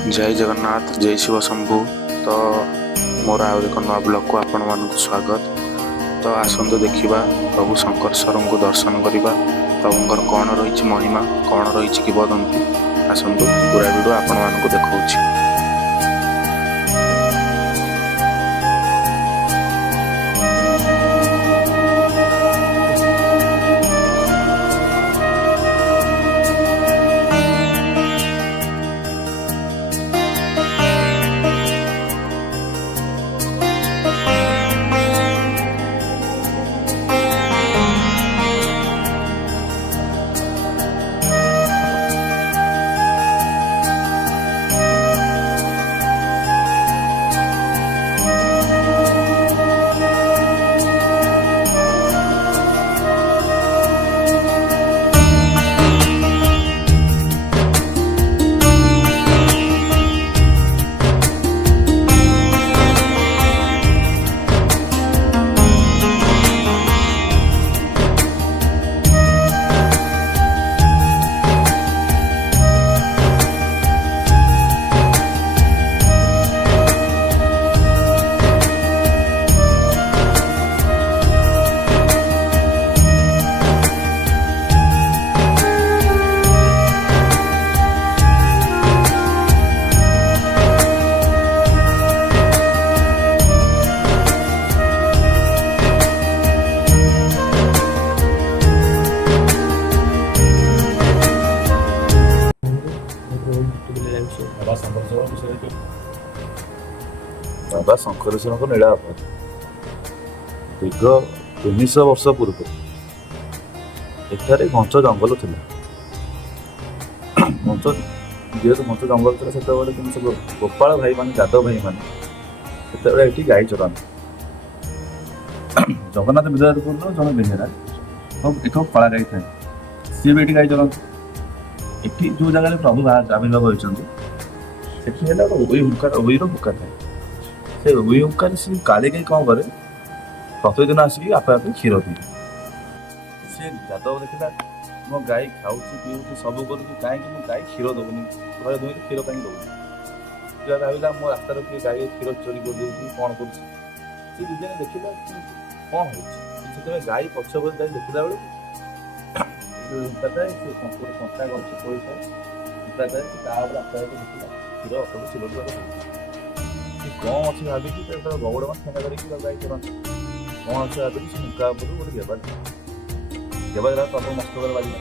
जय जगन्नाथ जय शिव शंभु। तो मोर आउर एक नवा ब्लॉग को आपण मानक स्वागत। तो आसंतु देखिबा प्रभु शंकरेश्वर को दर्शन करवा। प्रभुଙ୍କର कौन रही महिमा कौन रही किंवदंती आसंतु पूरा वीडियो आपण मानक देखौछि। बाबा शंकरेश्वर नीलापर दीर्घ 300 वर्ष पूर्व एठारे घंच जंगल था। घंच जेहतु घंच जंगल था से गोपाल भाई मान यादव भाई मान ये गाई चराती। जगन्नाथ विद्यापुर जन बेहेरा एक कला गाई था सी भी गाई चलाती। ये जो जगह प्रभु आविर्भाव होती हुक्का थाए से हुक्का से काली गाई कौन करे प्रतिदिन आसिक आपे आपे क्षीर दिए। से यादव देखा मो गाई खाऊ पीऊ सब करूँ कहीं गाई क्षीर दबुनि घर दुई क्षीर कहीं दबुनि भाविला मो रास्तार किए गाई क्षीर चोरी कर कौन कर देखा कौन हो गाई पछ जाए देखला बेलू थाए से कंटा गछ पड़ी थाए जाए आपे देखला क्षीर अटक सिलोट कौन अच्छे भाविक बगड़ मान ठेका करके गाई चलाते कौन अच्छे भाविक से मुका गोटे गेबा देला प्रभु मस्तक बाजी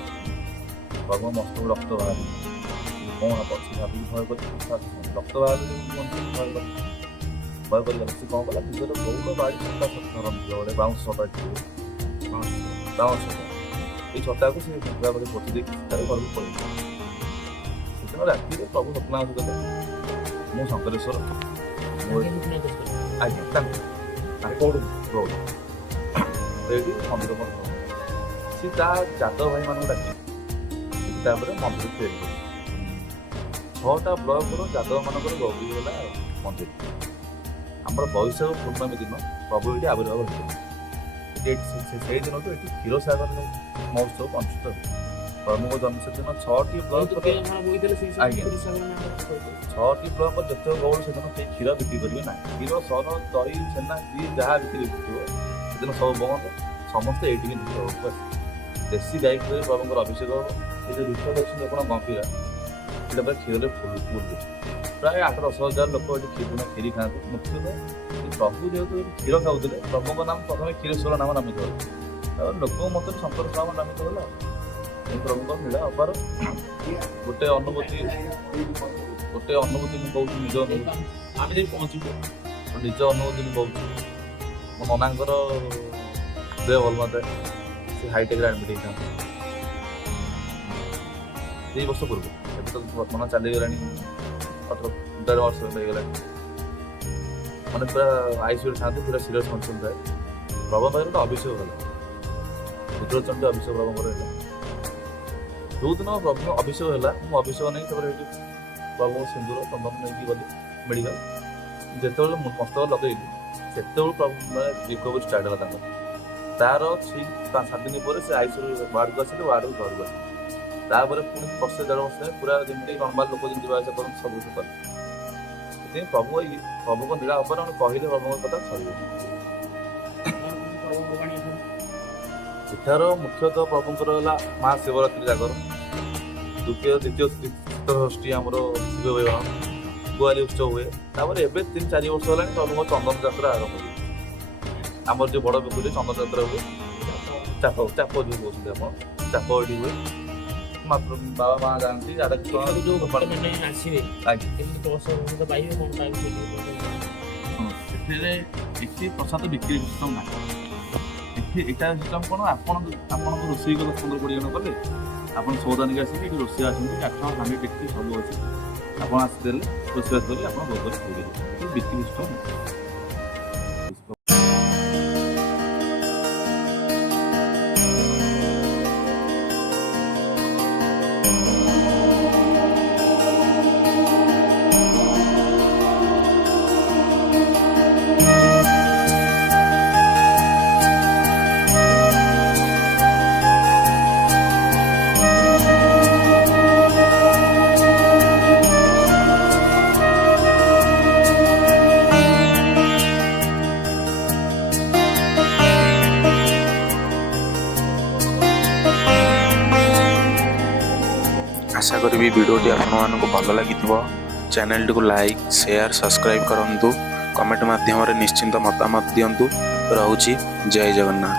प्रभु मस्तक रक्त बाहर कौन अच्छे भाविक भय कर रक्त बाहर भय कर से कौन कला निजर बहुत बाड़ी छटा धरम गोटे बाउंस छटा बाउंस ये छटा को से मुका बोले पोती देखी घर को पड़े से राति प्रभु स्वप्न गले मु शंकरेश्वर आज्ञा मंदिर सी यादव भाई मान डाकी मंदिर तैयारी 6टा ब्लॉक यादव मानक गला मंदिर आमर बैशाख पूर्णमी दिन प्रभु ये आविर्भाव होते से दिन तो ये क्षीरसागर महोत्सव अनुष्ठित हुए। प्रभु जन्म से दिन 6टी ब्लॉक 6टी ब्लॉक जिते गौड़ से क्षीर बिक्री करेंगे ना क्षीर सर दही छेना जी जहाँ बिक्री से दिन सब बंद समस्ते ये देशी गाई क्षीर प्रभुଙ୍କର अभिषेक हम ये जो दीर्घ देखते आप गंभीरा ये क्षीर फुल प्राय 8-10 हजार लोक ये क्षीरी खाते। मुख्यतः प्रभु जेहतु क्षीर खाऊे प्रभु नाम प्रथम क्षीरेश्वर नाम नामित हो लोक मत शंकर नाम नामित होला। प्रभु नीला अपार गोटे अनुभूति मुझे कहूँ निज अनुभूति निज अनुभूति मुझे कहूँ मो ननांकर देह भल नए से हाईटेक एडमिट होता 2 वर्ष पूर्व तो बर्तमान चलीगला 18-1.5 वर्ष होगा मैंने पूरा आईसीयू था पूरा सीरीयस कंडीशन थाए। प्रभु पाखे गोटे अभिषेक गला रुद्रचंडी अभिषेक प्रभु जो दिन प्रभु अभिषेक है मुझे अभिषेक नहीं प्रभु सिंदूर चंदन नहीं गली मेडिकल जिते मस्तक लगे से प्रभु रिकवरी स्टार्ट है तार ठीक 7 दिन पर से आईसीयू वार्ड को आसे वार्ड को घर को आसे ତାପରେ ପୁଣି ବର୍ଷେ 1.5 ବର୍ଷ ପୁରା ଯେମିତି ନର୍ମାଲ ଲୋକ ଯେମିତି ଯିବା ଆସିବା କରନ୍ତି ସବୁ କିଛି କଲେ। ସେଥିପାଇଁ ପ୍ରଭୁଙ୍କ ନୀଳା ଉପରେ ଆମେ କହିଲେ ପ୍ରଭୁଙ୍କ କଥା ସରିବ। ଏଠାର ମୁଖ୍ୟତଃ ପ୍ରଭୁଙ୍କର ହେଲା ମହାଶିବରାତ୍ରି ଜାଗର, ଦ୍ୱିତୀୟ ଶୀତଳଷଷ୍ଠୀ ଆମର ଶିବ ବିବାହ, କୁଆରୀ ଉତ୍ସବ ହୁଏ। ତାପରେ ଏବେ 3-4 ବର୍ଷ ହେଲାଣି ପ୍ରଭୁଙ୍କ ଚନ୍ଦନ ଯାତ୍ରା ଆରମ୍ଭ ହୁଏ। ଆମର ଯେଉଁ ବଡ଼ ପୋଖରୀରେ ଚନ୍ଦନ ଯାତ୍ରା ହୁଏ, ଚାପ ଯେଉଁ କହୁଛନ୍ତି ଆପଣ, ଚାପ ଏଠି ହୁଏ। ମାତ୍ର ବାବା ମା ଯାଆନ୍ତି ଆସିବେ ଏଠାରେ ଏଠି ପ୍ରସାଦ ବିକ୍ରି ସିଷ୍ଟମ ନାହିଁ। ଏଠି ଏଇଟା ସିଷ୍ଟମ କ'ଣ, ଆପଣଙ୍କ ରୋଷେଇ କଲେ 15-20 ଜଣ କଲେ, ଆପଣ ସଉଦା ନେଇକି ଆସିକି ଏଠି ରୋଷେଇ ଆସନ୍ତି, କାଠ ହାଣ୍ଡି ଡେକ୍ଚି ସବୁ ଅଛି, ଆପଣ ଆସିଦେଲେ ରୋଷେଇବାସ କରି ଆପଣ ଭୋଗରେ ଖାଇଦେଲେ। ବିକ୍ରି ସିଷ୍ଟମ ନାହିଁ। ଆଶା କରିବି ଭିଡ଼ିଓଟି ଆପଣମାନଙ୍କୁ ଭଲ ଲାଗିଥିବ। ଚ୍ୟାନେଲଟିକୁ ଲାଇକ୍, ସେୟାର, ସବସ୍କ୍ରାଇବ୍ କରନ୍ତୁ। କମେଣ୍ଟ ମାଧ୍ୟମରେ ନିଶ୍ଚିନ୍ତ ମତାମତ ଦିଅନ୍ତୁ। ରହୁଛି, ଜୟ ଜଗନ୍ନାଥ।